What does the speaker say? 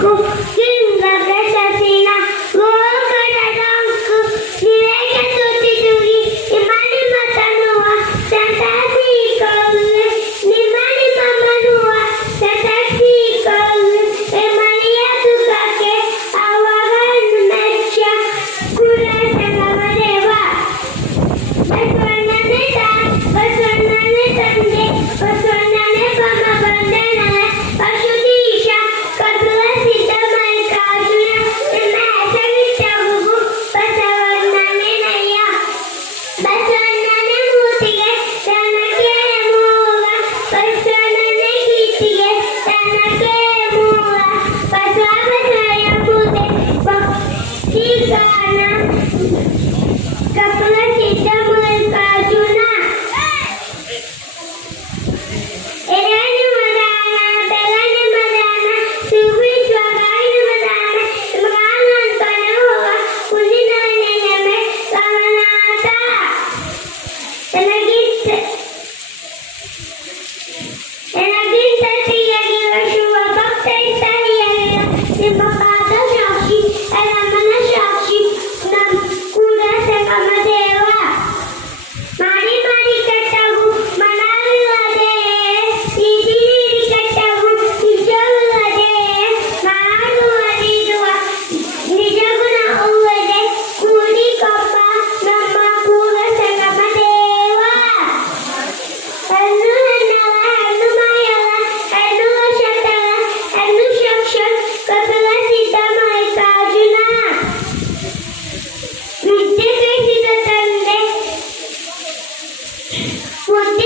go 我爹